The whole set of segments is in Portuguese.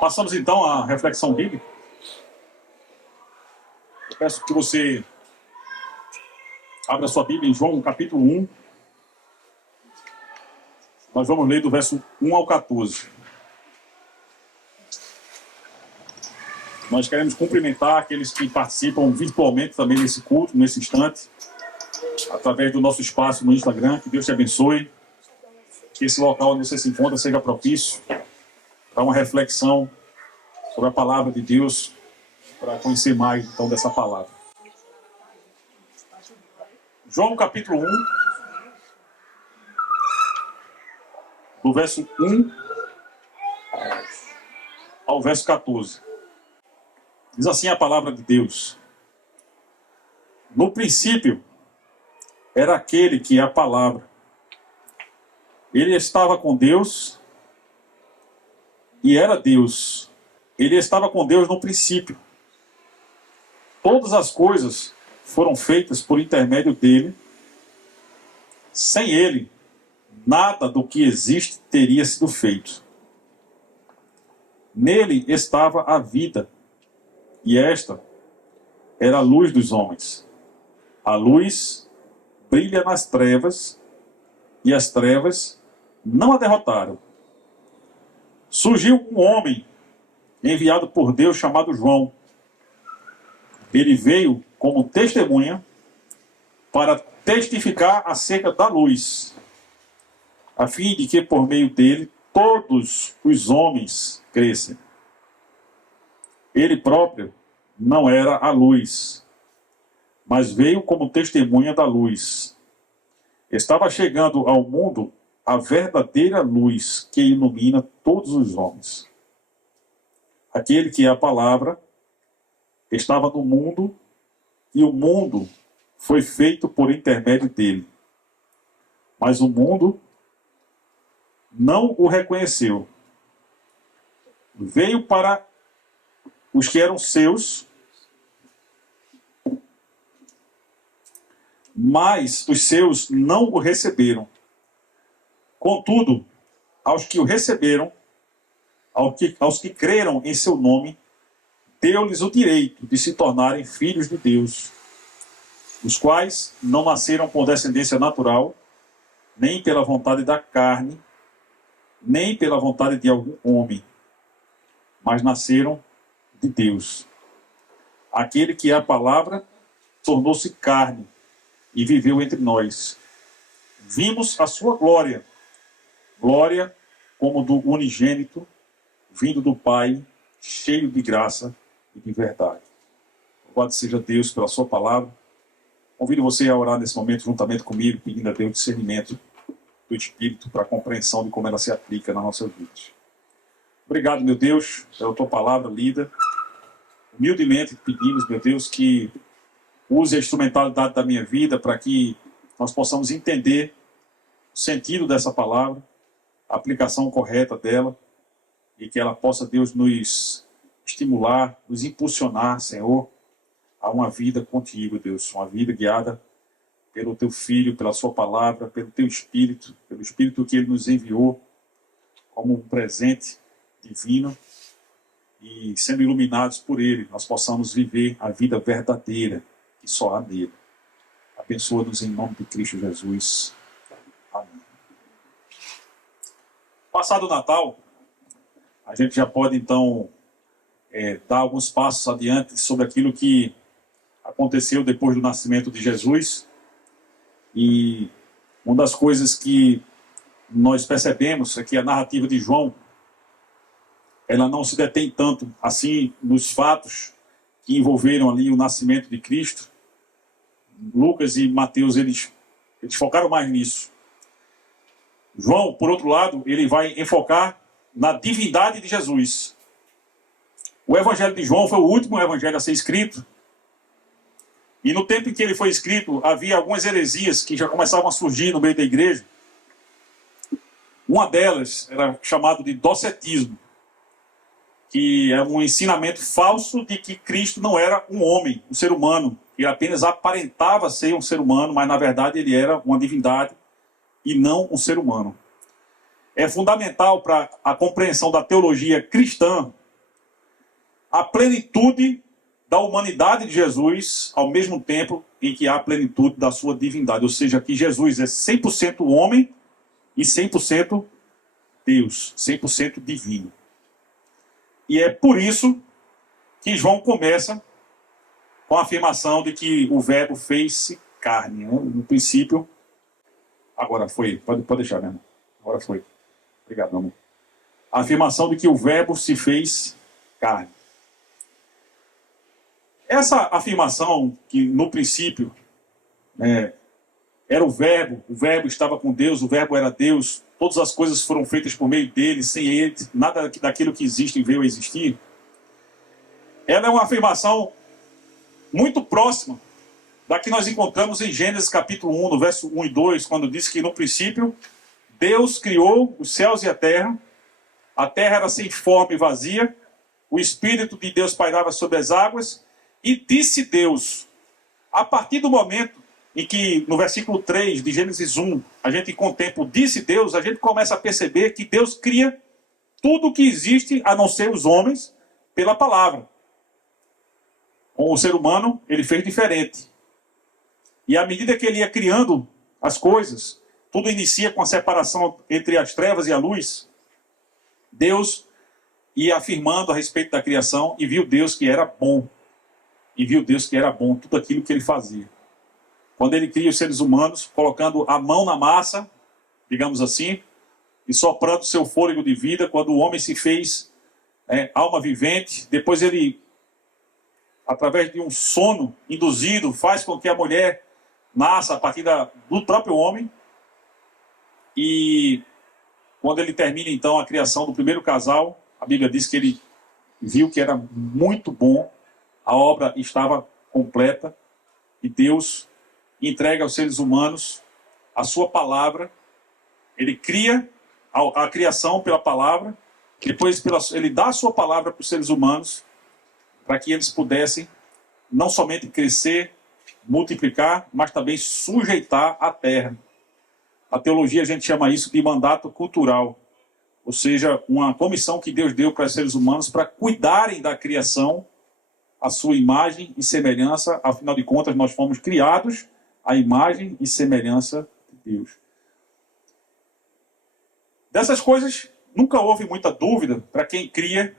Passamos então à reflexão bíblica. Eu peço que você abra sua Bíblia em João capítulo 1. Nós vamos ler do verso 1 ao 14. Nós queremos cumprimentar aqueles que participam virtualmente também nesse culto, nesse instante, através do nosso espaço no Instagram. Que Deus te abençoe. Que esse local onde você se encontra seja propício para uma reflexão sobre a palavra de Deus, para conhecer mais então dessa palavra. João capítulo 1, do verso 1 ao verso 14. Diz assim a palavra de Deus: No princípio era aquele que é a palavra. Ele estava com Deus e era Deus. Ele estava com Deus no princípio. Todas as coisas foram feitas por intermédio dele. Sem ele, nada do que existe teria sido feito. Nele estava a vida, e esta era a luz dos homens. A luz brilha nas trevas, e as trevas não a derrotaram. Surgiu um homem enviado por Deus chamado João. Ele veio como testemunha para testificar acerca da luz, a fim de que por meio dele todos os homens crescem. Ele próprio não era a luz, mas veio como testemunha da luz. Estava chegando ao mundo a verdadeira luz que ilumina todos os homens. Aquele que é a palavra estava no mundo, e o mundo foi feito por intermédio dele. Mas o mundo não o reconheceu. Veio para os que eram seus, mas os seus não o receberam. Contudo, aos que o receberam, aos que creram em seu nome, deu-lhes o direito de se tornarem filhos de Deus, os quais não nasceram por descendência natural, nem pela vontade da carne, nem pela vontade de algum homem, mas nasceram de Deus. Aquele que é a palavra tornou-se carne e viveu entre nós. Vimos a sua glória, glória como do unigênito, vindo do Pai, cheio de graça e de verdade. Louvado seja Deus pela sua palavra. Convido você a orar nesse momento juntamente comigo, pedindo a Deus discernimento do Espírito para a compreensão de como ela se aplica na nossa vida. Obrigado, meu Deus, pela tua palavra lida. Humildemente pedimos, meu Deus, que use a instrumentalidade da minha vida para que nós possamos entender o sentido dessa palavra, a aplicação correta dela, e que ela possa, Deus, nos estimular, nos impulsionar, Senhor, a uma vida contigo, Deus, uma vida guiada pelo teu Filho, pela sua palavra, pelo teu Espírito, pelo Espírito que ele nos enviou como um presente divino, e sendo iluminados por ele, nós possamos viver a vida verdadeira que só há nele. Abençoa-nos em nome de Cristo Jesus. Amém. Passado o Natal, a gente já pode então dar alguns passos adiante sobre aquilo que aconteceu depois do nascimento de Jesus. E uma das coisas que nós percebemos é que a narrativa de João, ela não se detém tanto assim nos fatos que envolveram ali o nascimento de Cristo. Lucas e Mateus, eles focaram mais nisso. João, por outro lado, ele vai enfocar na divindade de Jesus. O Evangelho de João foi o último evangelho a ser escrito. E no tempo em que ele foi escrito, havia algumas heresias que já começavam a surgir no meio da igreja. Uma delas era chamada de docetismo, que é um ensinamento falso de que Cristo não era um homem, um ser humano. Ele apenas aparentava ser um ser humano, mas na verdade ele era uma divindade e não um ser humano. É fundamental para a compreensão da teologia cristã a plenitude da humanidade de Jesus, ao mesmo tempo em que há a plenitude da sua divindade. Ou seja, que Jesus é 100% homem e 100% Deus, 100% divino. E é por isso que João começa com a afirmação de que o verbo fez-se carne. Né? No princípio, agora foi, pode deixar, né? Agora foi. Obrigado, meu amor. A afirmação de que o verbo se fez carne. Essa afirmação que no princípio era o verbo estava com Deus, o verbo era Deus, todas as coisas foram feitas por meio dele, sem ele, nada daquilo que existe veio a existir. Ela é uma afirmação muito próxima da que nós encontramos em Gênesis capítulo 1, no verso 1 e 2, quando diz que no princípio Deus criou os céus e a terra era sem forma e vazia, o Espírito de Deus pairava sobre as águas, e disse Deus. A partir do momento em que, no versículo 3 de Gênesis 1, a gente contempla o disse Deus, a gente começa a perceber que Deus cria tudo o que existe, a não ser os homens, pela palavra. Com o ser humano, ele fez diferente. E à medida que ele ia criando as coisas, tudo inicia com a separação entre as trevas e a luz. Deus ia afirmando a respeito da criação e viu Deus que era bom. E viu Deus que era bom tudo aquilo que ele fazia. Quando ele cria os seres humanos, colocando a mão na massa, digamos assim, e soprando seu fôlego de vida, quando o homem se fez alma vivente, depois ele, através de um sono induzido, faz com que a mulher nasça a partir do próprio homem. E quando ele termina, então, a criação do primeiro casal, a Bíblia diz que ele viu que era muito bom, a obra estava completa, e Deus entrega aos seres humanos a sua palavra. Ele cria a criação pela palavra, depois ele dá a sua palavra para os seres humanos, para que eles pudessem não somente crescer, multiplicar, mas também sujeitar a terra. A teologia, a gente chama isso de mandato cultural, ou seja, uma comissão que Deus deu para os seres humanos para cuidarem da criação, a sua imagem e semelhança. Afinal de contas, nós fomos criados à imagem e semelhança de Deus. Dessas coisas, nunca houve muita dúvida para quem cria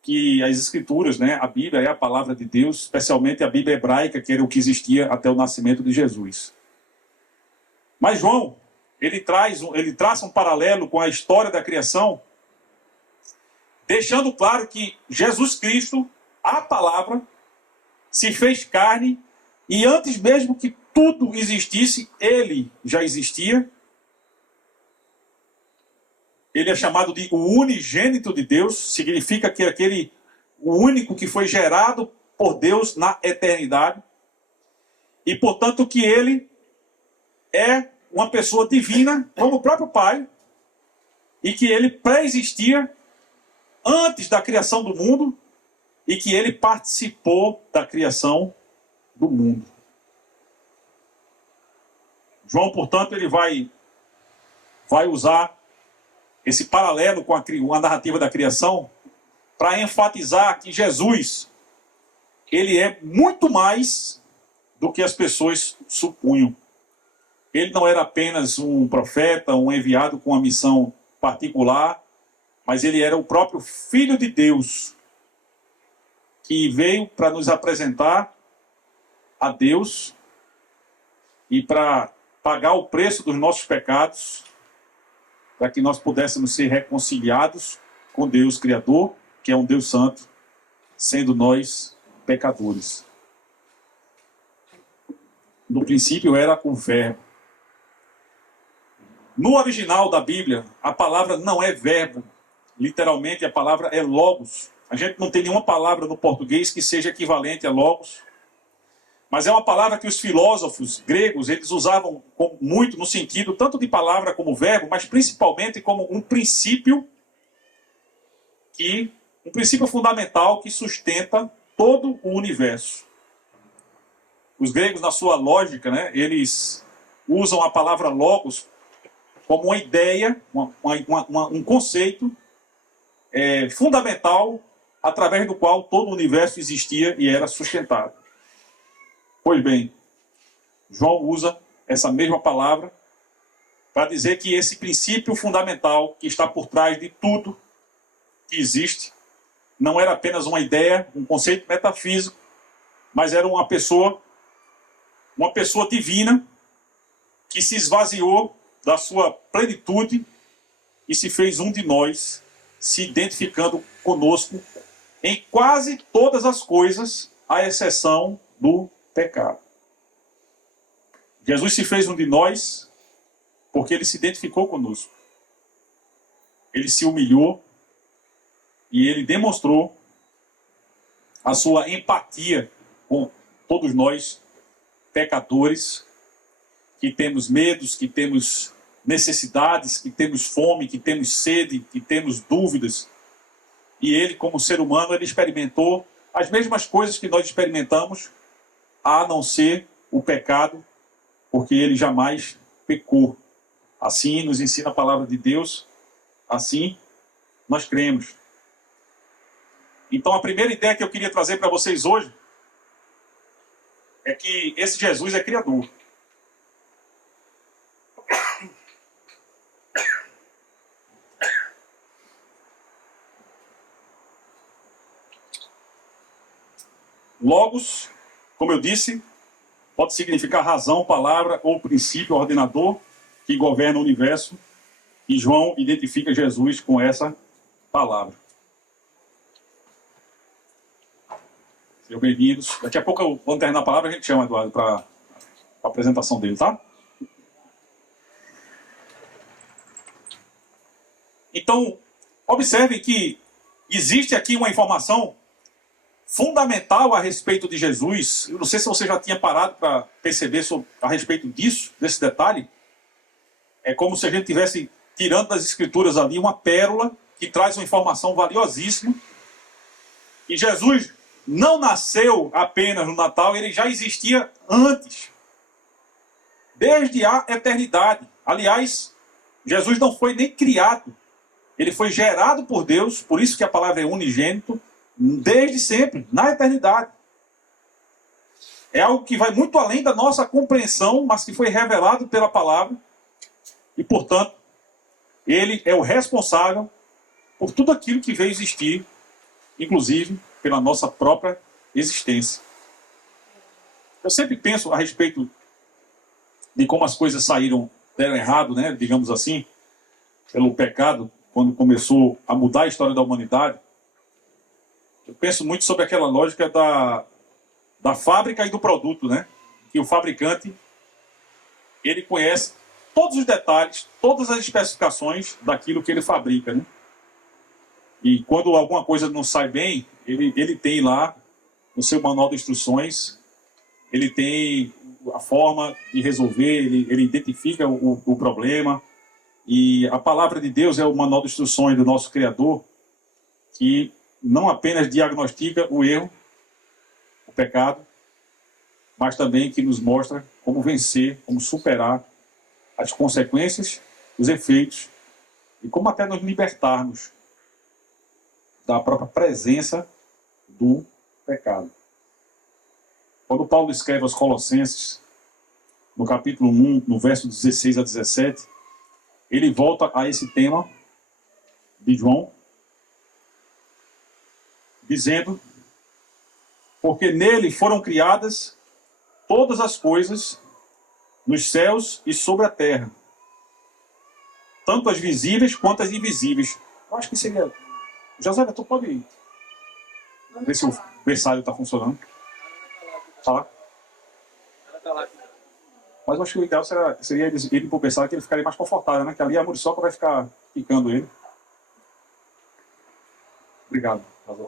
que as Escrituras, a Bíblia é a palavra de Deus, especialmente a Bíblia hebraica, que era o que existia até o nascimento de Jesus. Mas João, ele traça um paralelo com a história da criação, deixando claro que Jesus Cristo, a palavra, se fez carne, e antes mesmo que tudo existisse, ele já existia. Ele é chamado de o unigênito de Deus, significa que o único que foi gerado por Deus na eternidade, e portanto que ele é uma pessoa divina, como o próprio Pai, e que ele pré-existia antes da criação do mundo, e que ele participou da criação do mundo. João, portanto, ele vai usar esse paralelo com a narrativa da criação para enfatizar que Jesus, ele é muito mais do que as pessoas supunham. Ele não era apenas um profeta, um enviado com uma missão particular, mas ele era o próprio Filho de Deus, que veio para nos apresentar a Deus e para pagar o preço dos nossos pecados, para que nós pudéssemos ser reconciliados com Deus Criador, que é um Deus Santo, sendo nós pecadores. No princípio era o Verbo. No original da Bíblia, a palavra não é verbo. Literalmente, a palavra é logos. A gente não tem nenhuma palavra no português que seja equivalente a logos. Mas é uma palavra que os filósofos gregos, eles usavam muito no sentido tanto de palavra como verbo, mas principalmente como um princípio fundamental que sustenta todo o universo. Os gregos, na sua lógica, eles usam a palavra logos como uma ideia, um conceito fundamental através do qual todo o universo existia e era sustentado. Pois bem, João usa essa mesma palavra para dizer que esse princípio fundamental que está por trás de tudo que existe não era apenas uma ideia, um conceito metafísico, mas era uma pessoa divina que se esvaziou da sua plenitude e se fez um de nós, se identificando conosco em quase todas as coisas, à exceção do pecado. Jesus se fez um de nós porque ele se identificou conosco. Ele se humilhou e ele demonstrou a sua empatia com todos nós, pecadores, que temos medos, que temos necessidades, que temos fome, que temos sede, que temos dúvidas. E ele, como ser humano, ele experimentou as mesmas coisas que nós experimentamos, a não ser o pecado, porque ele jamais pecou. Assim nos ensina a palavra de Deus, assim nós cremos. Então a primeira ideia que eu queria trazer para vocês hoje é que esse Jesus é criador. Logos, como eu disse, pode significar razão, palavra ou princípio ordenador que governa o universo. E João identifica Jesus com essa palavra. Sejam bem-vindos. Daqui a pouco, quando terminar a palavra, a gente chama Eduardo para a apresentação dele, tá? Então, observem que existe aqui uma informação fundamental a respeito de Jesus. Eu não sei se você já tinha parado para perceber a respeito disso, desse detalhe. É como se a gente estivesse tirando das Escrituras ali uma pérola que traz uma informação valiosíssima. E Jesus não nasceu apenas no Natal, ele já existia antes, desde a eternidade. Aliás, Jesus não foi nem criado, ele foi gerado por Deus, por isso que a palavra é unigênito, desde sempre, na eternidade. É algo que vai muito além da nossa compreensão, mas que foi revelado pela palavra. E, portanto, ele é o responsável por tudo aquilo que veio existir, inclusive pela nossa própria existência. Eu sempre penso a respeito de como as coisas deram errado, né, digamos assim, pelo pecado, quando começou a mudar a história da humanidade. Eu penso muito sobre aquela lógica da fábrica e do produto, né? Que o fabricante, ele conhece todos os detalhes, todas as especificações daquilo que ele fabrica, né? E quando alguma coisa não sai bem, ele tem lá no seu manual de instruções, ele tem a forma de resolver, ele identifica o problema. E a palavra de Deus é o manual de instruções do nosso Criador, que não apenas diagnostica o erro, o pecado, mas também que nos mostra como vencer, como superar as consequências, os efeitos, e como até nos libertarmos da própria presença do pecado. Quando Paulo escreve aos Colossenses, no capítulo 1, no verso 16 a 17, ele volta a esse tema de João, dizendo: porque nele foram criadas todas as coisas nos céus e sobre a terra, tanto as visíveis quanto as invisíveis. Eu acho que seria... José, tu pode ver se o versário está funcionando? Tá lá. Mas eu acho que o ideal seria ele ir para o berçário, que ele ficaria mais confortável, né? Que ali a muriçoca vai ficar picando ele. Obrigado, José.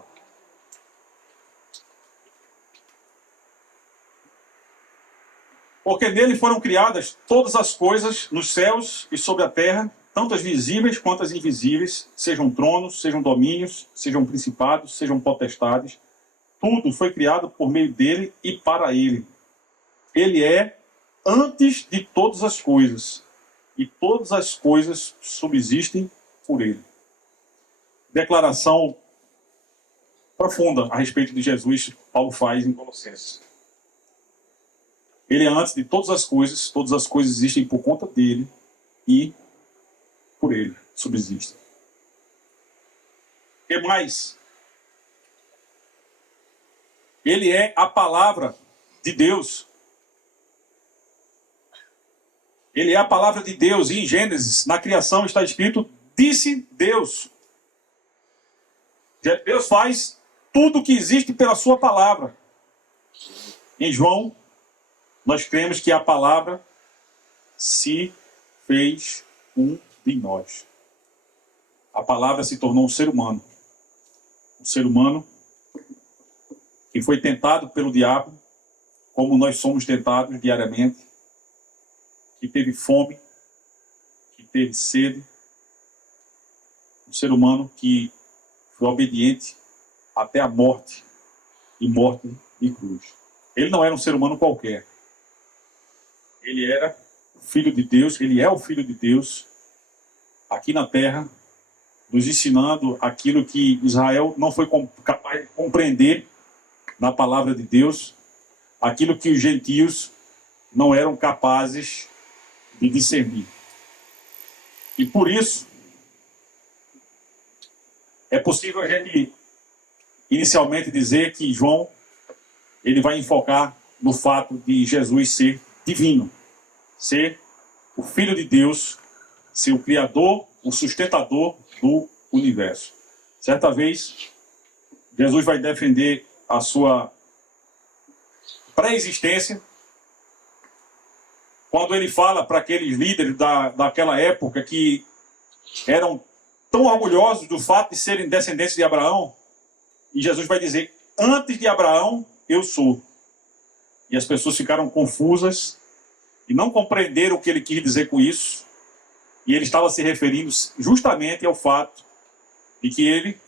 Porque nele foram criadas todas as coisas nos céus e sobre a terra, tanto as visíveis quanto as invisíveis, sejam tronos, sejam domínios, sejam principados, sejam potestades. Tudo foi criado por meio dele e para ele. Ele é antes de todas as coisas, e todas as coisas subsistem por ele. Declaração profunda a respeito de Jesus, Paulo faz em Colossenses. Ele é antes de todas as coisas existem por conta dele e por ele subsistem. O que mais? Ele é a palavra de Deus. Ele é a palavra de Deus. E em Gênesis, na criação, está escrito, disse Deus. Deus faz tudo o que existe pela sua palavra. Em João, nós cremos que a palavra se fez um de nós. A palavra se tornou um ser humano. Um ser humano que foi tentado pelo diabo, como nós somos tentados diariamente, que teve fome, que teve sede. Um ser humano que foi obediente até a morte, e morte de cruz. Ele não era um ser humano qualquer. Ele era o Filho de Deus, ele é o Filho de Deus, aqui na terra, nos ensinando aquilo que Israel não foi capaz de compreender na palavra de Deus, aquilo que os gentios não eram capazes de discernir. E por isso, é possível a gente inicialmente dizer que João ele vai enfocar no fato de Jesus ser divino, ser o Filho de Deus, ser o Criador, o sustentador do universo. Certa vez, Jesus vai defender a sua pré-existência, quando ele fala para aqueles líderes daquela época que eram tão orgulhosos do fato de serem descendentes de Abraão, e Jesus vai dizer, antes de Abraão, eu sou. E as pessoas ficaram confusas e não compreenderam o que ele quis dizer com isso, e ele estava se referindo justamente ao fato de que ele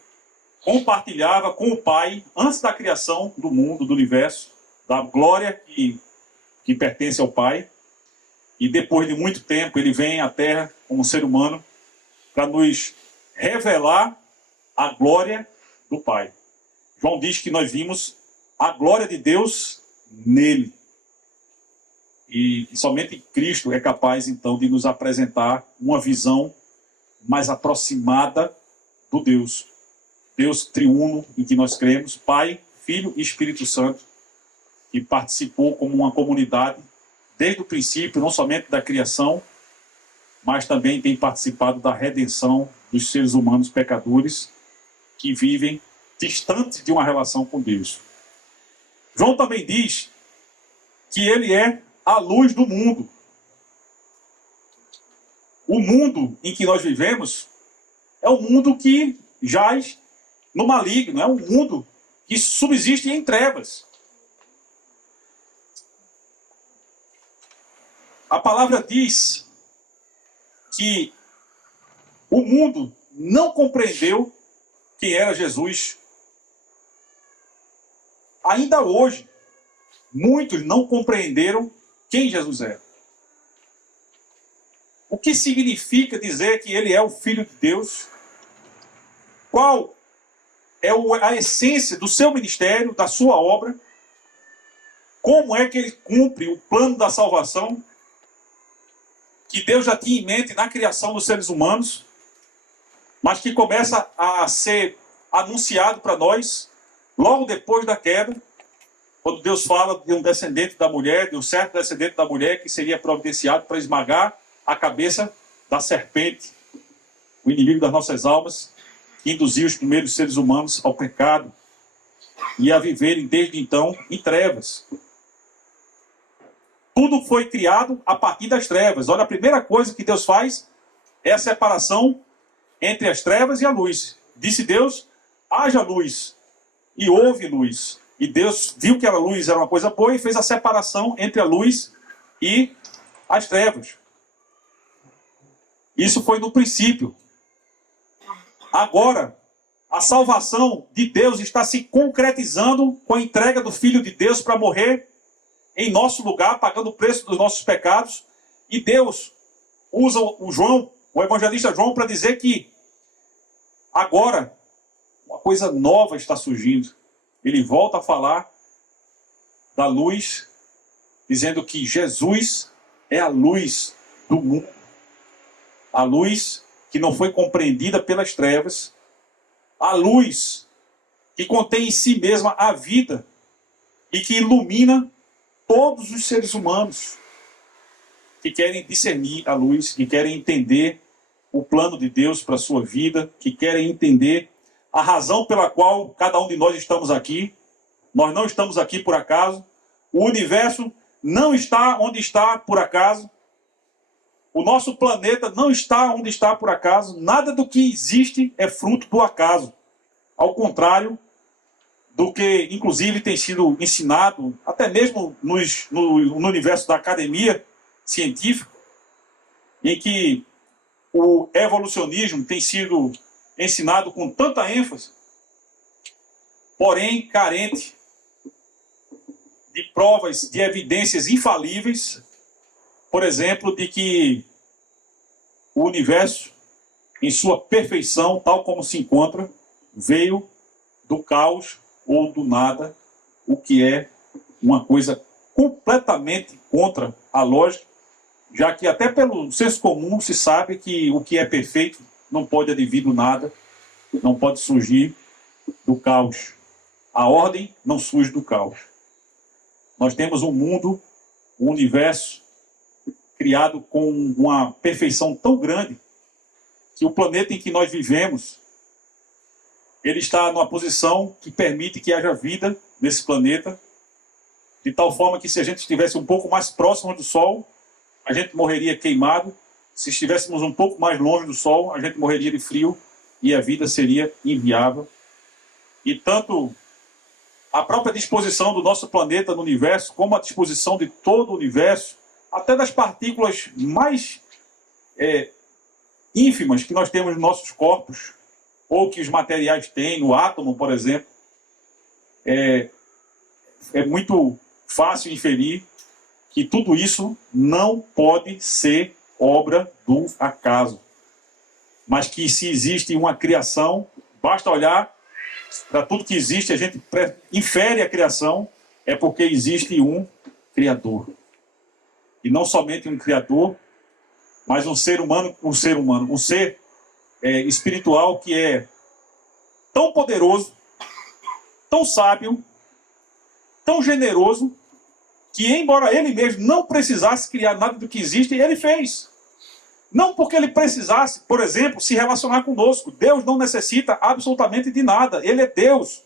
compartilhava com o Pai, antes da criação do mundo, do universo, da glória que pertence ao Pai, e depois de muito tempo ele vem à Terra como ser humano para nos revelar a glória do Pai. João diz que nós vimos a glória de Deus nele. E somente Cristo é capaz, então, de nos apresentar uma visão mais aproximada do Deus. Deus triuno, em que nós cremos, Pai, Filho e Espírito Santo, que participou como uma comunidade desde o princípio, não somente da criação, mas também tem participado da redenção dos seres humanos pecadores que vivem distantes de uma relação com Deus. João também diz que ele é a luz do mundo. O mundo em que nós vivemos é um mundo que jaz no maligno, é um mundo que subsiste em trevas. A palavra diz que o mundo não compreendeu quem era Jesus. Ainda hoje, muitos não compreenderam quem Jesus é. O que significa dizer que ele é o Filho de Deus? Qual é a essência do seu ministério, da sua obra? Como é que ele cumpre o plano da salvação que Deus já tinha em mente na criação dos seres humanos, mas que começa a ser anunciado para nós logo depois da queda, quando Deus fala de um descendente da mulher, de um certo descendente da mulher que seria providenciado para esmagar a cabeça da serpente, o inimigo das nossas almas, que induziu os primeiros seres humanos ao pecado e a viverem desde então em trevas. Tudo foi criado a partir das trevas. Olha, a primeira coisa que Deus faz é a separação entre as trevas e a luz. Disse Deus, haja luz, e houve luz. E Deus viu que a luz era uma coisa boa e fez a separação entre a luz e as trevas. Isso foi no princípio. Agora, a salvação de Deus está se concretizando com a entrega do Filho de Deus para morrer em nosso lugar, pagando o preço dos nossos pecados. E Deus usa o evangelista João, para dizer que agora uma coisa nova está surgindo. Ele volta a falar da luz, dizendo que Jesus é a luz do mundo. A luz que não foi compreendida pelas trevas. A luz que contém em si mesma a vida e que ilumina todos os seres humanos que querem discernir a luz, que querem entender o plano de Deus para a sua vida, que querem entender a razão pela qual cada um de nós estamos aqui. Nós não estamos aqui por acaso. O universo não está onde está por acaso. O nosso planeta não está onde está por acaso. Nada do que existe é fruto do acaso. Ao contrário do que, inclusive, tem sido ensinado, até mesmo no universo da academia científica, em que o evolucionismo tem sido ensinado com tanta ênfase, porém carente de provas, de evidências infalíveis, por exemplo, de que o universo, em sua perfeição, tal como se encontra, veio do caos ou do nada, o que é uma coisa completamente contra a lógica, já que até pelo senso comum se sabe que o que é perfeito não pode advir do nada, não pode surgir do caos. A ordem não surge do caos. Nós temos um mundo, um universo criado com uma perfeição tão grande que o planeta em que nós vivemos, ele está numa posição que permite que haja vida nesse planeta, de tal forma que se a gente estivesse um pouco mais próximo do Sol, a gente morreria queimado. Se estivéssemos um pouco mais longe do Sol, a gente morreria de frio e a vida seria inviável. E tanto a própria disposição do nosso planeta no universo, como a disposição de todo o universo, até das partículas mais ínfimas que nós temos nos nossos corpos, ou que os materiais têm, no átomo, por exemplo, é muito fácil inferir que tudo isso não pode ser obra do acaso. Mas que se existe uma criação, basta olhar para tudo que existe, a gente infere a criação, é porque existe um Criador. E não somente um Criador, mas um ser espiritual que é tão poderoso, tão sábio, tão generoso, que embora ele mesmo não precisasse criar nada do que existe, ele fez. Não porque ele precisasse, por exemplo, se relacionar conosco. Deus não necessita absolutamente de nada. Ele é Deus.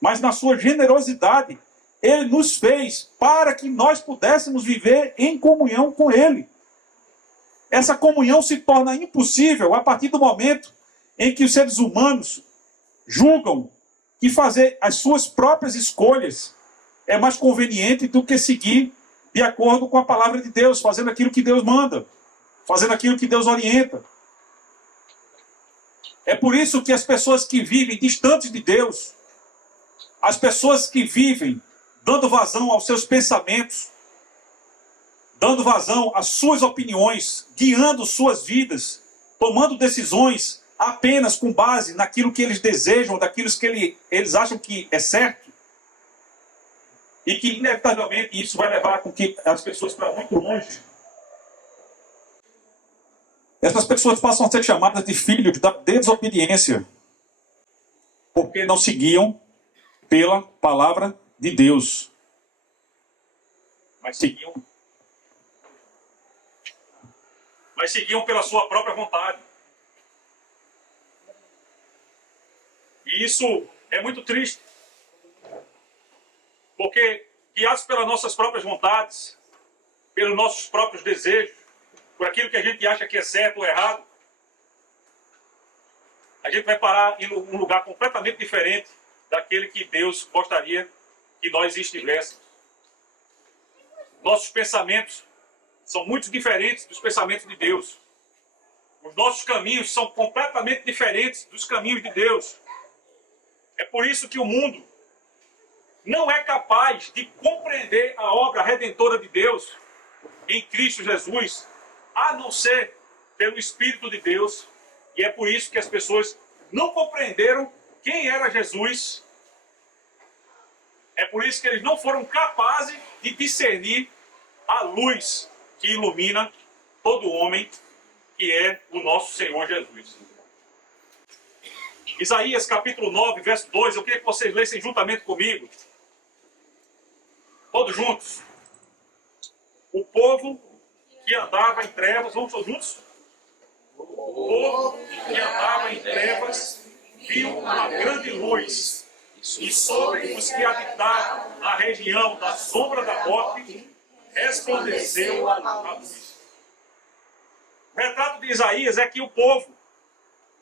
Mas na sua generosidade, ele nos fez para que nós pudéssemos viver em comunhão com ele. Essa comunhão se torna impossível a partir do momento em que os seres humanos julgam que fazer as suas próprias escolhas é mais conveniente do que seguir de acordo com a palavra de Deus, fazendo aquilo que Deus manda, fazendo aquilo que Deus orienta. É por isso que as pessoas que vivem distantes de Deus, as pessoas que vivem dando vazão aos seus pensamentos, dando vazão às suas opiniões, guiando suas vidas, tomando decisões apenas com base naquilo que eles desejam, daquilo que eles acham que é certo, e que inevitavelmente isso vai levar com que as pessoas para muito longe. Essas pessoas passam a ser chamadas de filhos da desobediência, porque não seguiam pela palavra de Deus, mas seguiam pela sua própria vontade. E isso é muito triste, porque guiados pelas nossas próprias vontades, pelos nossos próprios desejos, por aquilo que a gente acha que é certo ou errado, a gente vai parar em um lugar completamente diferente daquele que Deus gostaria que nós estivéssemos. Nossos pensamentos são muito diferentes dos pensamentos de Deus. Os nossos caminhos são completamente diferentes dos caminhos de Deus. É por isso que o mundo não é capaz de compreender a obra redentora de Deus em Cristo Jesus, a não ser pelo Espírito de Deus. E é por isso que as pessoas não compreenderam quem era Jesus. É por isso que eles não foram capazes de discernir a luz que ilumina todo homem, que é o nosso Senhor Jesus. Isaías capítulo 9, verso 2, eu queria que vocês lessem juntamente comigo. Todos juntos. O povo que andava em trevas, vamos todos juntos? O povo que andava em trevas viu uma grande luz, e sobre os que habitavam na região da sombra da morte, resplandeceu a luz. O retrato de Isaías é que o povo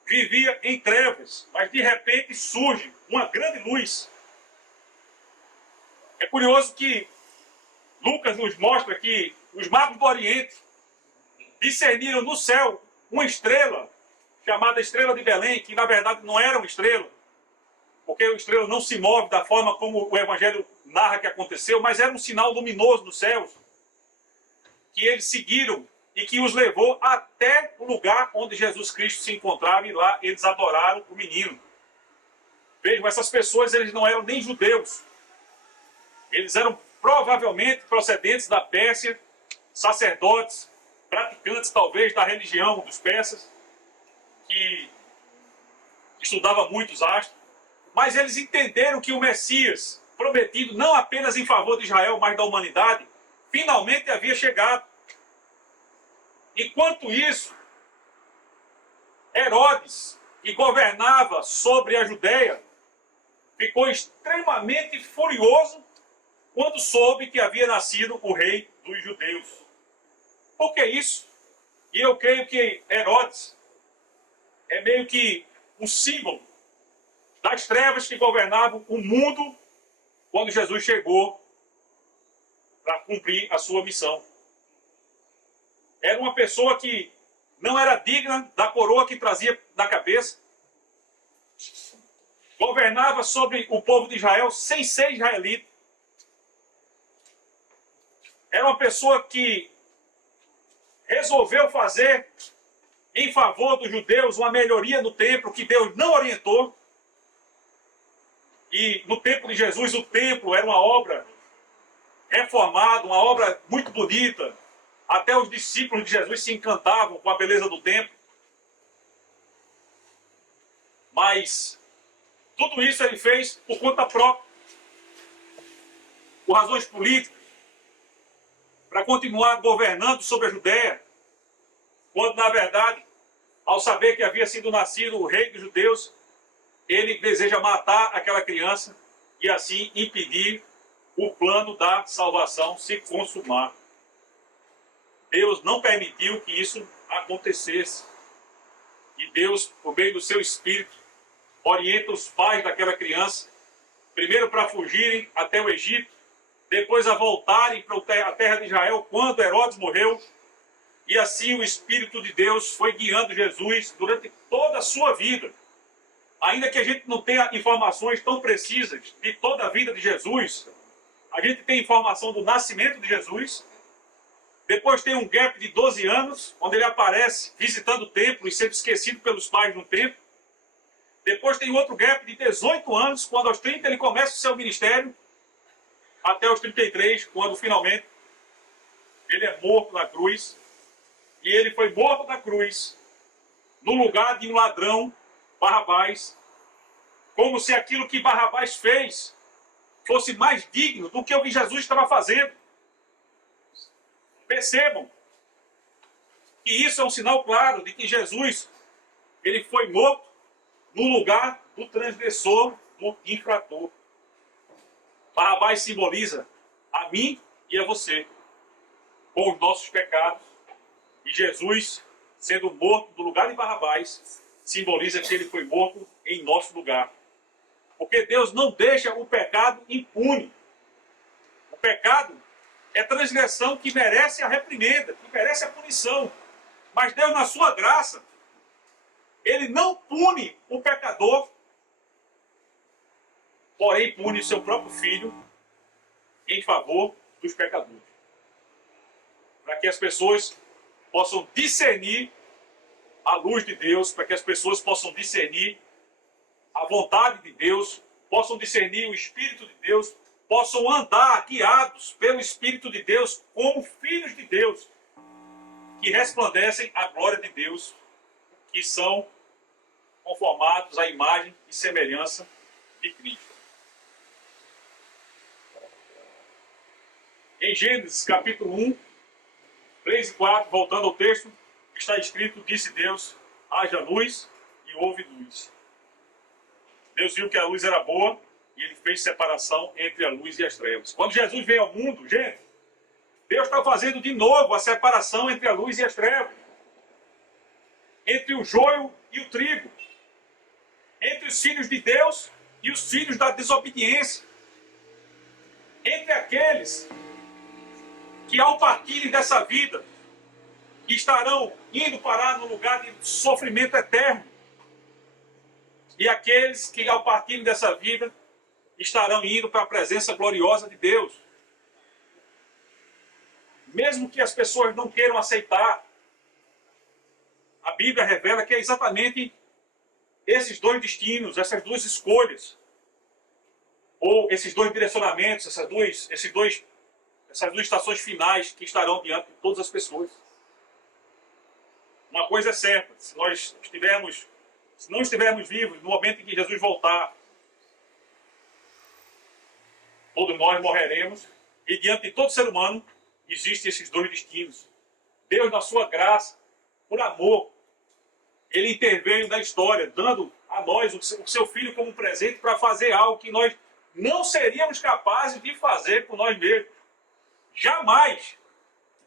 vivia em trevas, mas de repente surge uma grande luz. É curioso que Lucas nos mostra que os magos do Oriente discerniram no céu uma estrela, chamada Estrela de Belém, que na verdade não era uma estrela, porque a estrela não se move da forma como o Evangelho narra que aconteceu, mas era um sinal luminoso nos céus, que eles seguiram e que os levou até o lugar onde Jesus Cristo se encontrava, e lá eles adoraram o menino. Vejam, essas pessoas eles não eram nem judeus, eles eram provavelmente procedentes da Pérsia, sacerdotes, praticantes talvez da religião dos persas, que estudava muito os astros, mas eles entenderam que o Messias, prometido não apenas em favor de Israel, mas da humanidade, finalmente havia chegado. Enquanto isso, Herodes, que governava sobre a Judéia, ficou extremamente furioso quando soube que havia nascido o rei dos judeus. Por que isso? E eu creio que Herodes é meio que um símbolo das trevas que governavam o mundo quando Jesus chegou para cumprir a sua missão. Era uma pessoa que não era digna da coroa que trazia na cabeça. Governava sobre o povo de Israel sem ser israelita. Era uma pessoa que resolveu fazer em favor dos judeus uma melhoria no templo que Deus não orientou. E no tempo de Jesus, o templo era uma obra reformada, uma obra muito bonita. Até os discípulos de Jesus se encantavam com a beleza do templo. Mas tudo isso ele fez por conta própria, por razões políticas, para continuar governando sobre a Judéia, quando na verdade, ao saber que havia sido nascido o rei dos judeus, ele deseja matar aquela criança e assim impedir o plano da salvação se consumar. Deus não permitiu que isso acontecesse. E Deus, por meio do seu Espírito, orienta os pais daquela criança, primeiro para fugirem até o Egito, depois a voltarem para a terra de Israel quando Herodes morreu. E assim o Espírito de Deus foi guiando Jesus durante toda a sua vida. Ainda que a gente não tenha informações tão precisas de toda a vida de Jesus, a gente tem informação do nascimento de Jesus. Depois tem um gap de 12 anos, onde ele aparece visitando o templo e sendo esquecido pelos pais no templo. Depois tem outro gap de 18 anos, quando aos 30 ele começa o seu ministério, até os 33, quando finalmente ele é morto na cruz. E ele foi morto na cruz, no lugar de um ladrão, Barrabás, como se aquilo que Barrabás fez fosse mais digno do que o que Jesus estava fazendo. Percebam que isso é um sinal claro de que Jesus ele foi morto no lugar do transgressor, do infrator. Barrabás simboliza a mim e a você, com os nossos pecados. E Jesus, sendo morto no lugar de Barrabás, simboliza que ele foi morto em nosso lugar. Porque Deus não deixa o pecado impune. O pecado é transgressão que merece a reprimenda, que merece a punição. Mas Deus, na sua graça, ele não pune o pecador, porém pune o seu próprio filho em favor dos pecadores. Para que as pessoas possam discernir a luz de Deus, para que as pessoas possam discernir a a vontade de Deus, possam discernir o Espírito de Deus, possam andar guiados pelo Espírito de Deus como filhos de Deus, que resplandecem a glória de Deus, que são conformados à imagem e semelhança de Cristo. Em Gênesis capítulo 1, 3 e 4, voltando ao texto, está escrito: disse Deus, haja luz, e houve luz. Deus viu que a luz era boa e ele fez separação entre a luz e as trevas. Quando Jesus veio ao mundo, gente, Deus está fazendo de novo a separação entre a luz e as trevas, entre o joio e o trigo, entre os filhos de Deus e os filhos da desobediência, entre aqueles que, ao partirem dessa vida, estarão indo parar no lugar de sofrimento eterno, e aqueles que, ao partirem dessa vida, estarão indo para a presença gloriosa de Deus. Mesmo que as pessoas não queiram aceitar, a Bíblia revela que é exatamente esses dois destinos, essas duas escolhas, ou esses dois direcionamentos, essas duas estações finais que estarão diante de todas as pessoas. Uma coisa é certa: se não estivermos vivos no momento em que Jesus voltar, todos nós morreremos, e diante de todo ser humano existem esses dois destinos. Deus, na sua graça, por amor, ele interveio na história, dando a nós o seu Filho como presente para fazer algo que nós não seríamos capazes de fazer por nós mesmos. Jamais,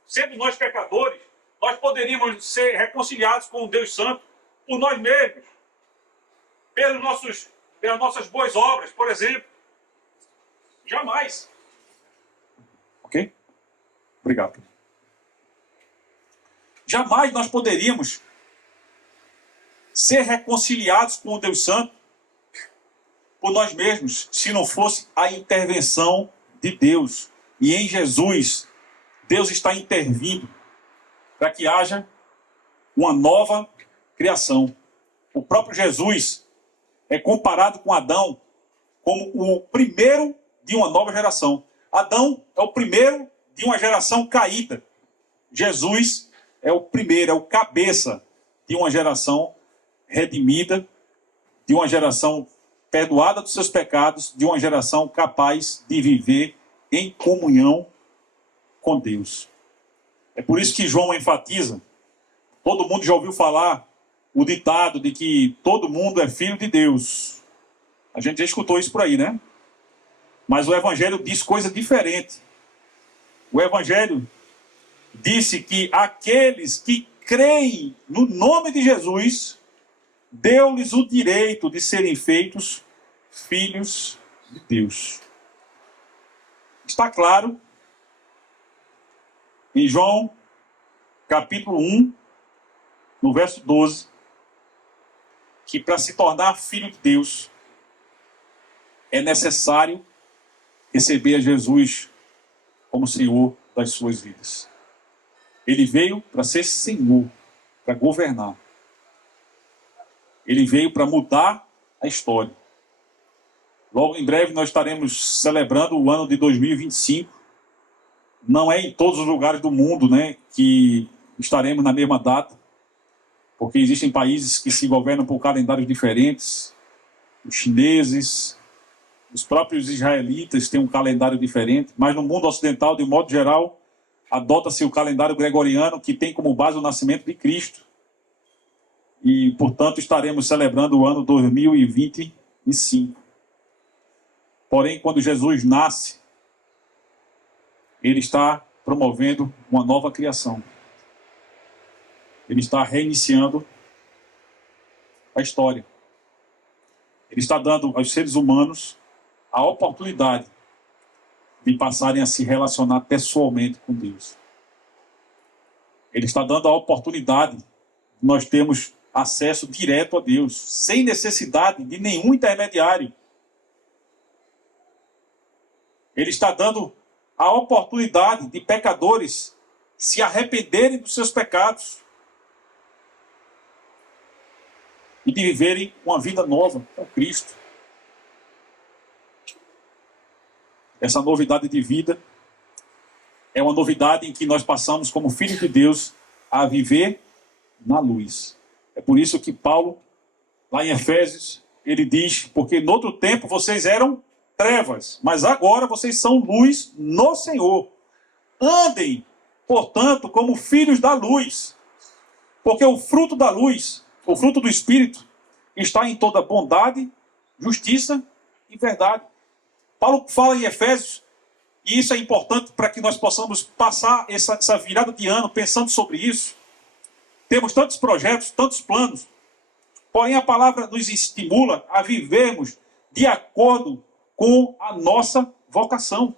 sendo nós pecadores, nós poderíamos ser reconciliados com o Deus Santo por nós mesmos, pelas nossas boas obras, por exemplo. Jamais. Ok? Obrigado. Jamais nós poderíamos ser reconciliados com o Deus Santo por nós mesmos, se não fosse a intervenção de Deus. E em Jesus, Deus está intervindo para que haja uma nova criação. O próprio Jesus é comparado com Adão como o primeiro de uma nova geração. Adão é o primeiro de uma geração caída. Jesus é o primeiro, é o cabeça de uma geração redimida, de uma geração perdoada dos seus pecados, de uma geração capaz de viver em comunhão com Deus. É por isso que João enfatiza. Todo mundo já ouviu falar o ditado de que todo mundo é filho de Deus. A gente já escutou isso por aí, né? Mas o Evangelho diz coisa diferente. O Evangelho disse que aqueles que creem no nome de Jesus, deu-lhes o direito de serem feitos filhos de Deus. Está claro em João, capítulo 1, no verso 12, que para se tornar filho de Deus, é necessário receber a Jesus como Senhor das suas vidas. Ele veio para ser Senhor, para governar. Ele veio para mudar a história. Logo em breve nós estaremos celebrando o ano de 2025. Não é em todos os lugares do mundo, né, que estaremos na mesma data, porque existem países que se governam por calendários diferentes. Os chineses, os próprios israelitas têm um calendário diferente, mas no mundo ocidental, de um modo geral, adota-se o calendário gregoriano, que tem como base o nascimento de Cristo. E, portanto, estaremos celebrando o ano 2025. Porém, quando Jesus nasce, ele está promovendo uma nova criação. Ele está reiniciando a história. Ele está dando aos seres humanos a oportunidade de passarem a se relacionar pessoalmente com Deus. Ele está dando a oportunidade de nós termos acesso direto a Deus, sem necessidade de nenhum intermediário. Ele está dando a oportunidade de pecadores se arrependerem dos seus pecados. e de viverem uma vida nova com Cristo. Essa novidade de vida é uma novidade em que nós passamos, como filhos de Deus, a viver na luz. É por isso que Paulo, lá em Efésios, ele diz: porque no outro tempo vocês eram trevas, mas agora vocês são luz no Senhor. Andem, portanto, como filhos da luz, porque o fruto da luz, o fruto do Espírito, está em toda bondade, justiça e verdade. Paulo fala em Efésios, e isso é importante para que nós possamos passar essa virada de ano pensando sobre isso. Temos tantos projetos, tantos planos, porém a palavra nos estimula a vivermos de acordo com a nossa vocação.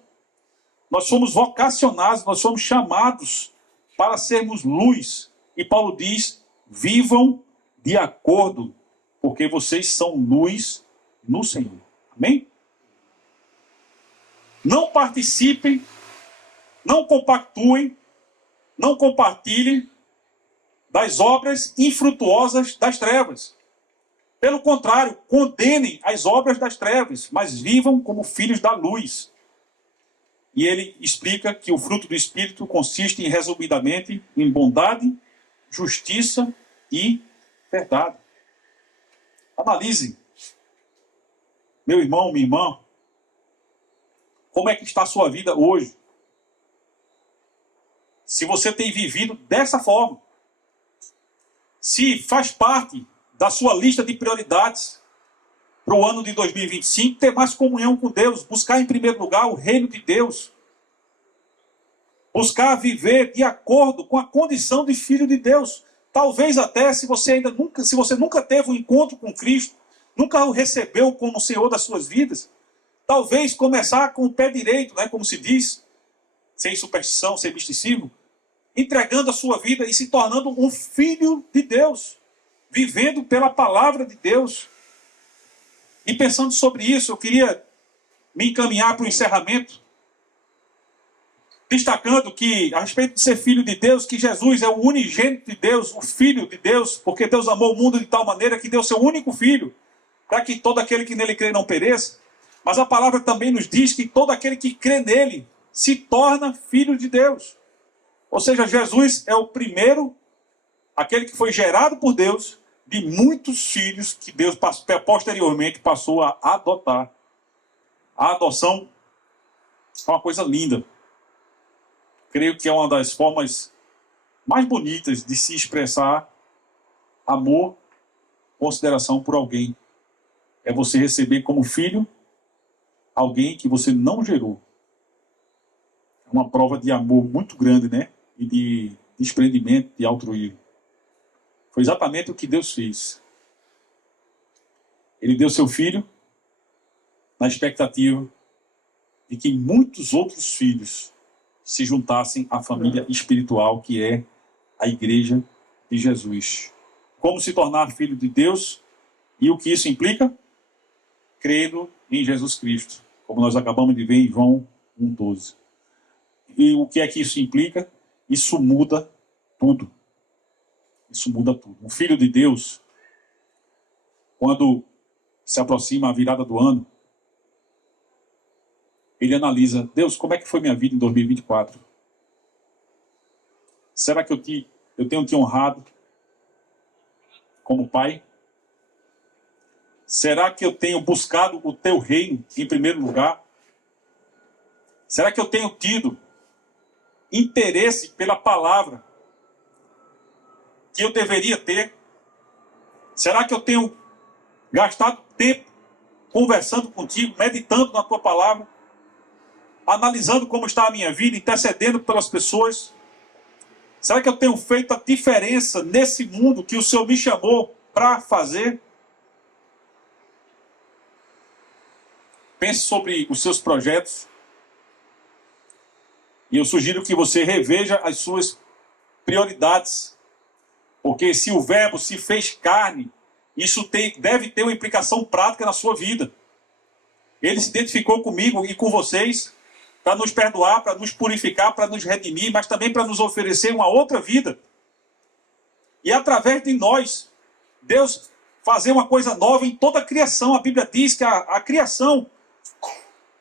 Nós somos vocacionados, nós somos chamados para sermos luz. E Paulo diz: vivam de acordo, porque vocês são luz no Senhor. Amém? Não participem, não compactuem, não compartilhem das obras infrutuosas das trevas. Pelo contrário, condenem as obras das trevas, mas vivam como filhos da luz. E ele explica que o fruto do Espírito consiste, resumidamente, em bondade, justiça e verdade. Analise, meu irmão, minha irmã, como é que está a sua vida hoje? Se você tem vivido dessa forma, se faz parte da sua lista de prioridades para o ano de 2025, ter mais comunhão com Deus, buscar em primeiro lugar o reino de Deus, buscar viver de acordo com a condição de filho de Deus. Talvez até se você nunca teve um encontro com Cristo, nunca o recebeu como o Senhor das suas vidas, talvez começar com o pé direito, né, como se diz, sem superstição, sem misticismo, entregando a sua vida e se tornando um filho de Deus, vivendo pela palavra de Deus. E pensando sobre isso, eu queria me encaminhar para o encerramento, destacando que, a respeito de ser filho de Deus, que Jesus é o unigênito de Deus, o Filho de Deus, porque Deus amou o mundo de tal maneira que deu seu único Filho, para que todo aquele que nele crê não pereça. Mas a palavra também nos diz que todo aquele que crê nele se torna filho de Deus. Ou seja, Jesus é o primeiro, aquele que foi gerado por Deus, de muitos filhos que Deus posteriormente passou a adotar. A adoção é uma coisa linda. Creio que é uma das formas mais bonitas de se expressar amor, consideração por alguém. É você receber como filho alguém que você não gerou. É uma prova de amor muito grande, né? E de desprendimento, de altruísmo. Foi exatamente o que Deus fez. Ele deu seu filho na expectativa de que muitos outros filhos se juntassem à família espiritual que é a Igreja de Jesus. Como se tornar filho de Deus e o que isso implica? Crendo em Jesus Cristo, como nós acabamos de ver em João 1,12. E o que é que isso implica? Isso muda tudo. Isso muda tudo. Um filho de Deus, quando se aproxima a virada do ano, ele analisa: Deus, como é que foi minha vida em 2024? Será que eu tenho te honrado como pai? Será que eu tenho buscado o teu reino em primeiro lugar? Será que eu tenho tido interesse pela palavra que eu deveria ter? Será que eu tenho gastado tempo conversando contigo, meditando na tua palavra, analisando como está a minha vida, intercedendo pelas pessoas? Será que eu tenho feito a diferença nesse mundo que o Senhor me chamou para fazer? Pense sobre os seus projetos. E eu sugiro que você reveja as suas prioridades. Porque se o verbo se fez carne, isso deve ter uma implicação prática na sua vida. Ele se identificou comigo e com vocês para nos perdoar, para nos purificar, para nos redimir, mas também para nos oferecer uma outra vida. E através de nós, Deus fazer uma coisa nova em toda a criação. A Bíblia diz que a criação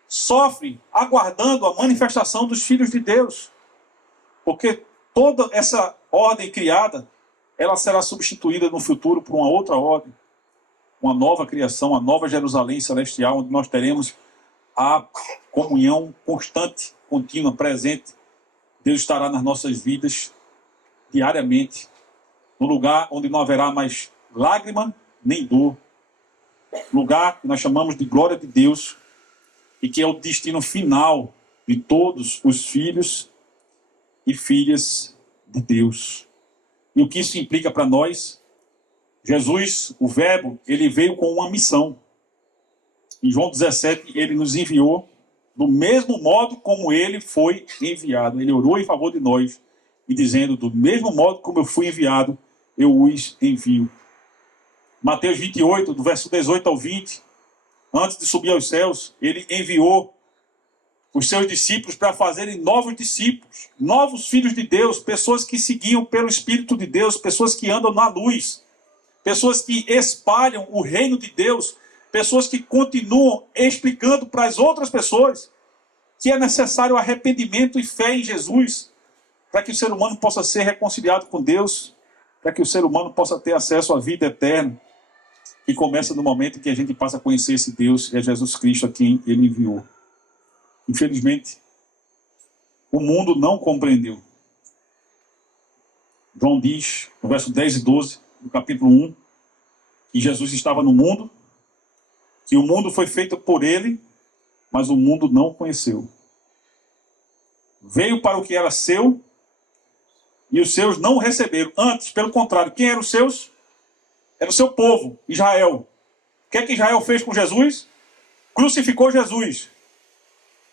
sofre aguardando a manifestação dos filhos de Deus. Porque toda essa ordem criada, ela será substituída no futuro por uma outra ordem. Uma nova criação, uma nova Jerusalém celestial, onde nós teremos a comunhão constante, contínua, presente. Deus estará nas nossas vidas diariamente, no lugar onde não haverá mais lágrima nem dor. Lugar que nós chamamos de glória de Deus e que é o destino final de todos os filhos e filhas de Deus. E o que isso implica para nós? Jesus, o Verbo, ele veio com uma missão. Em João 17, ele nos enviou do mesmo modo como ele foi enviado. Ele orou em favor de nós e dizendo, do mesmo modo como eu fui enviado, eu os envio. Mateus 28, do verso 18 ao 20, antes de subir aos céus, ele enviou os seus discípulos para fazerem novos discípulos, novos filhos de Deus, pessoas que seguiam pelo Espírito de Deus, pessoas que andam na luz, pessoas que espalham o reino de Deus, pessoas que continuam explicando para as outras pessoas que é necessário arrependimento e fé em Jesus para que o ser humano possa ser reconciliado com Deus, para que o ser humano possa ter acesso à vida eterna, que começa no momento em que a gente passa a conhecer esse Deus, e é Jesus Cristo a quem ele enviou. Infelizmente, o mundo não compreendeu. João diz, no verso 10 e 12, do capítulo 1, que Jesus estava no mundo, que o mundo foi feito por ele, mas o mundo não o conheceu. Veio para o que era seu, e os seus não o receberam. Antes, pelo contrário, quem eram os seus? Era o seu povo, Israel. O que é que Israel fez com Jesus? Crucificou Jesus,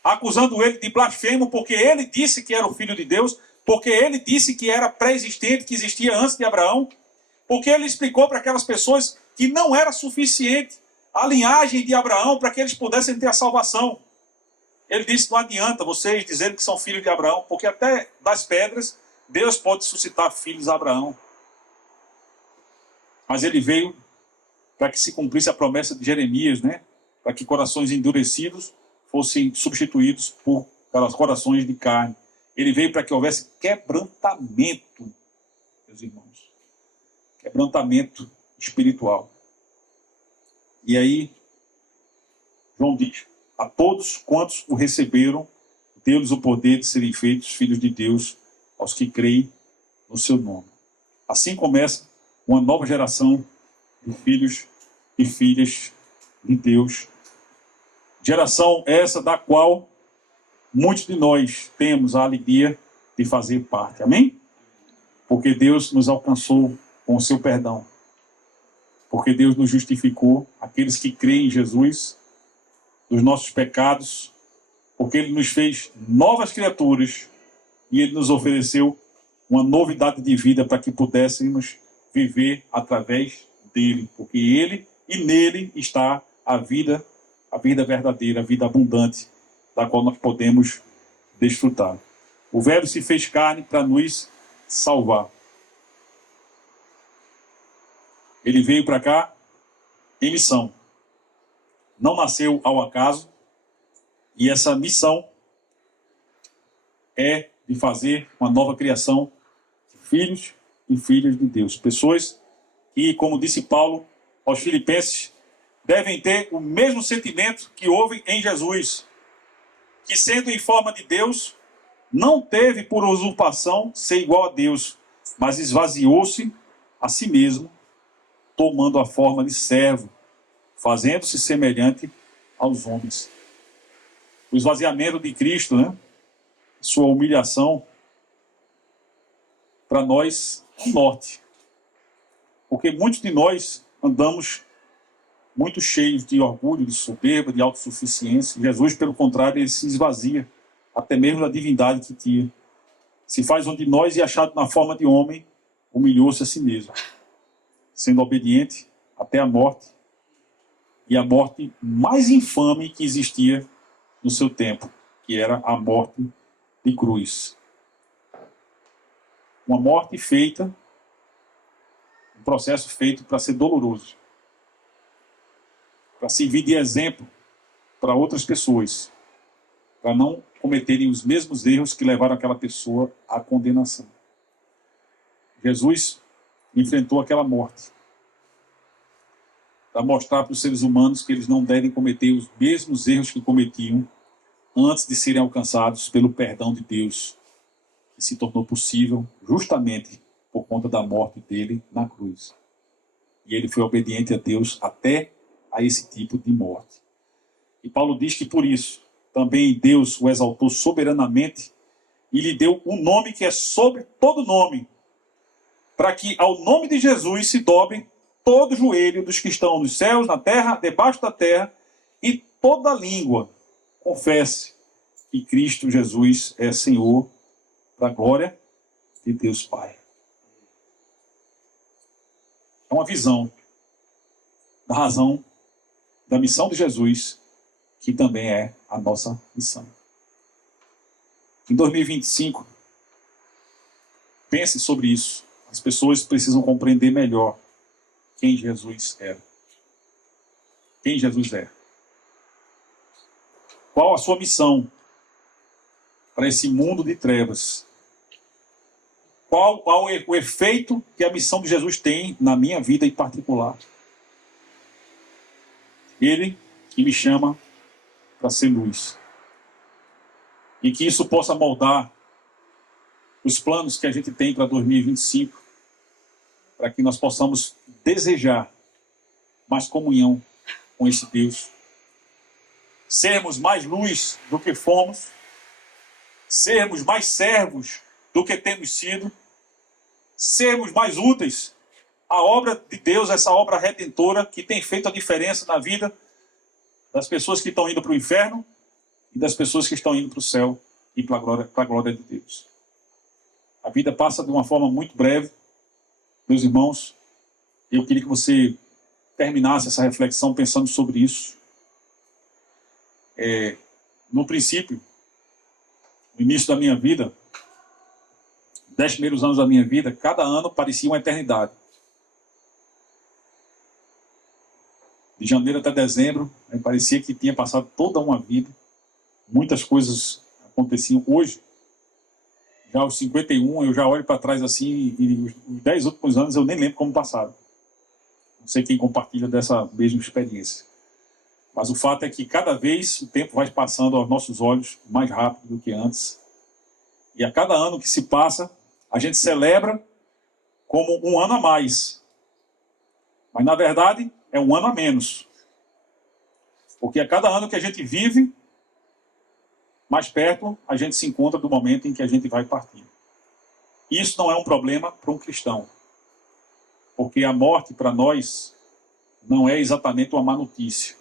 acusando ele de blasfemo, porque ele disse que era o filho de Deus, porque ele disse que era pré-existente, que existia antes de Abraão, porque ele explicou para aquelas pessoas que não era suficiente a linhagem de Abraão para que eles pudessem ter a salvação. Ele disse, não adianta vocês dizerem que são filhos de Abraão, porque até das pedras Deus pode suscitar filhos de Abraão. Mas ele veio para que se cumprisse a promessa de Jeremias, né? Para que corações endurecidos fossem substituídos por corações de carne. Ele veio para que houvesse quebrantamento, meus irmãos. Quebrantamento espiritual. E aí, João diz, a todos quantos o receberam, deu-lhes o poder de serem feitos filhos de Deus, aos que creem no seu nome. Assim começa uma nova geração de filhos e filhas de Deus. Geração essa da qual muitos de nós temos a alegria de fazer parte. Amém? Porque Deus nos alcançou com o seu perdão. Porque Deus nos justificou, aqueles que creem em Jesus, dos nossos pecados, porque Ele nos fez novas criaturas e Ele nos ofereceu uma novidade de vida para que pudéssemos viver através dele, porque Ele e nele está a vida verdadeira, a vida abundante, da qual nós podemos desfrutar. O Verbo se fez carne para nos salvar. Ele veio para cá em missão. Não nasceu ao acaso. E essa missão é de fazer uma nova criação de filhos e filhas de Deus. Pessoas que, como disse Paulo aos Filipenses, devem ter o mesmo sentimento que houve em Jesus, que sendo em forma de Deus, não teve por usurpação ser igual a Deus, mas esvaziou-se a si mesmo, tomando a forma de servo, fazendo-se semelhante aos homens. O esvaziamento de Cristo, né? Sua humilhação, para nós é um norte. Porque muitos de nós andamos muito cheios de orgulho, de soberba, de autossuficiência. Jesus, pelo contrário, ele se esvazia, até mesmo da divindade que tinha. Se faz um de nós e achado na forma de homem, humilhou-se a si mesmo, sendo obediente até a morte, e a morte mais infame que existia no seu tempo, que era a morte de cruz. Uma morte feita, um processo feito para ser doloroso. para servir de exemplo para outras pessoas, para não cometerem os mesmos erros que levaram aquela pessoa à condenação. Jesus enfrentou aquela morte para mostrar para os seres humanos que eles não devem cometer os mesmos erros que cometiam antes de serem alcançados pelo perdão de Deus, que se tornou possível justamente por conta da morte dele na cruz. E ele foi obediente a Deus até a esse tipo de morte. E Paulo diz que por isso também Deus o exaltou soberanamente e lhe deu um nome que é sobre todo nome, para que ao nome de Jesus se dobre todo joelho dos que estão nos céus, na terra, debaixo da terra, e toda língua confesse que Cristo Jesus é Senhor, para a glória de Deus Pai. É uma visão da razão da missão de Jesus, que também é a nossa missão. Em 2025, pense sobre isso. As pessoas precisam compreender melhor quem Jesus é. Quem Jesus é. Qual a sua missão para esse mundo de trevas? Qual o efeito que a missão de Jesus tem na minha vida em particular? Ele que me chama para ser luz. E que isso possa moldar os planos que a gente tem para 2025, para que nós possamos desejar mais comunhão com esse Deus. Sermos mais luz do que fomos, sermos mais servos do que temos sido, sermos mais úteis à obra de Deus, essa obra redentora que tem feito a diferença na vida das pessoas que estão indo para o inferno e das pessoas que estão indo para o céu e para a glória de Deus. A vida passa de uma forma muito breve. Meus irmãos, eu queria que você terminasse essa reflexão pensando sobre isso. No princípio, no início da minha vida, 10 primeiros anos da minha vida, cada ano parecia uma eternidade. De janeiro até dezembro, parecia que tinha passado toda uma vida. Muitas coisas aconteciam. Hoje, já aos 51, eu já olho para trás assim, e os 10 últimos anos eu nem lembro como passaram. Não sei quem compartilha dessa mesma experiência. Mas o fato é que cada vez o tempo vai passando aos nossos olhos mais rápido do que antes. E a cada ano que se passa, a gente celebra como um ano a mais. Mas na verdade é um ano a menos. Porque a cada ano que a gente vive, mais perto a gente se encontra do momento em que a gente vai partir. Isso não é um problema para um cristão. Porque a morte para nós não é exatamente uma má notícia.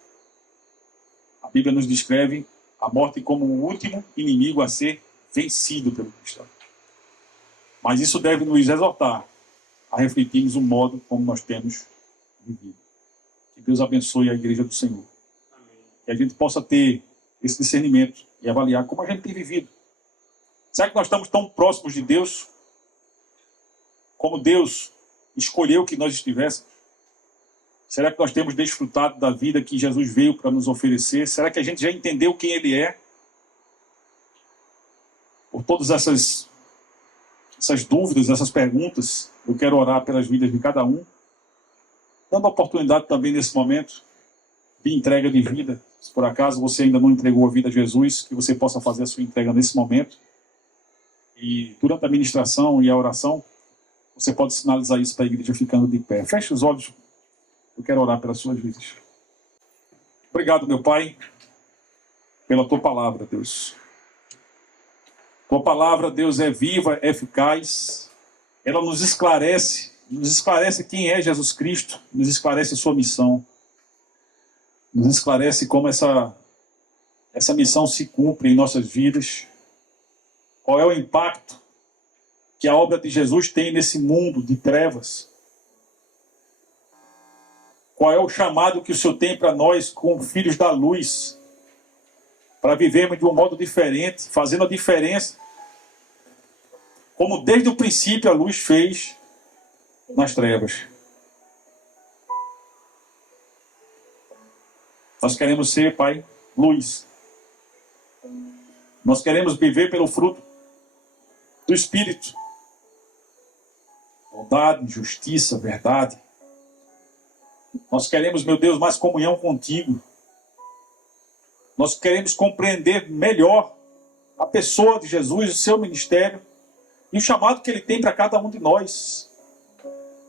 A Bíblia nos descreve a morte como o último inimigo a ser vencido pelo cristão. Mas isso deve nos exortar a refletirmos o modo como nós temos vivido. Que Deus abençoe a igreja do Senhor. Amém. Que a gente possa ter esse discernimento e avaliar como a gente tem vivido. Será que nós estamos tão próximos de Deus como Deus escolheu que nós estivéssemos? Será que nós temos desfrutado da vida que Jesus veio para nos oferecer? Será que a gente já entendeu quem Ele é? Por todas essas dúvidas, essas perguntas, eu quero orar pelas vidas de cada um, dando a oportunidade também nesse momento de entrega de vida. Se por acaso você ainda não entregou a vida a Jesus, que você possa fazer a sua entrega nesse momento. E durante a ministração e a oração, você pode sinalizar isso para a igreja ficando de pé. Feche os olhos. Eu quero orar pelas suas vidas. Obrigado, meu Pai, pela Tua palavra, Deus. Tua palavra, Deus, é viva, é eficaz. Ela nos esclarece quem é Jesus Cristo, nos esclarece a sua missão. Nos esclarece como essa missão se cumpre em nossas vidas. Qual é o impacto que a obra de Jesus tem nesse mundo de trevas. Qual é o chamado que o Senhor tem para nós como filhos da luz, para vivermos de um modo diferente, fazendo a diferença, como desde o princípio a luz fez nas trevas. Nós queremos ser, Pai, luz. Nós queremos viver pelo fruto do Espírito. Bondade, justiça, verdade. Nós queremos, meu Deus, mais comunhão contigo. Nós queremos compreender melhor a pessoa de Jesus, o seu ministério e o chamado que ele tem para cada um de nós.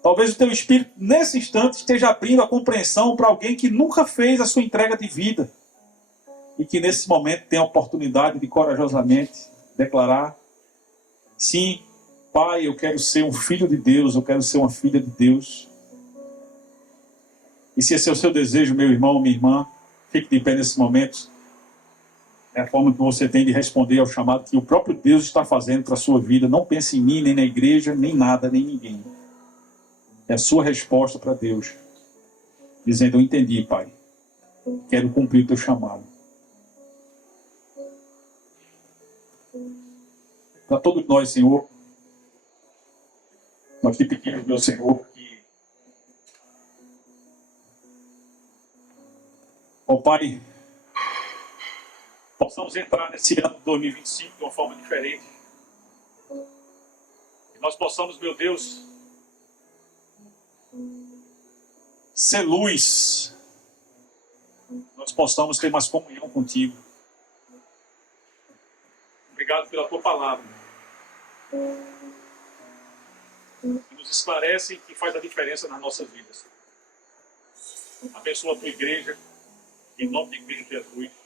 Talvez o teu Espírito, nesse instante, esteja abrindo a compreensão para alguém que nunca fez a sua entrega de vida e que nesse momento tem a oportunidade de corajosamente declarar: sim, Pai, eu quero ser um filho de Deus, eu quero ser uma filha de Deus. E se esse é o seu desejo, meu irmão, minha irmã, fique de pé nesse momento. É a forma que você tem de responder ao chamado que o próprio Deus está fazendo para a sua vida. Não pense em mim, nem na igreja, nem nada, nem ninguém. É a sua resposta para Deus, dizendo: eu entendi, Pai, quero cumprir o teu chamado. Para todos nós, Senhor, nós te pedimos, meu Senhor, que, ó Pai, possamos entrar nesse ano de 2025 de uma forma diferente. Que nós possamos, meu Deus, ser luz. Nós possamos ter mais comunhão contigo. Obrigado pela tua palavra. Que nos esclarece e que faz a diferença nas nossas vidas. Abençoa a tua igreja. Em nome de Cristo Jesus.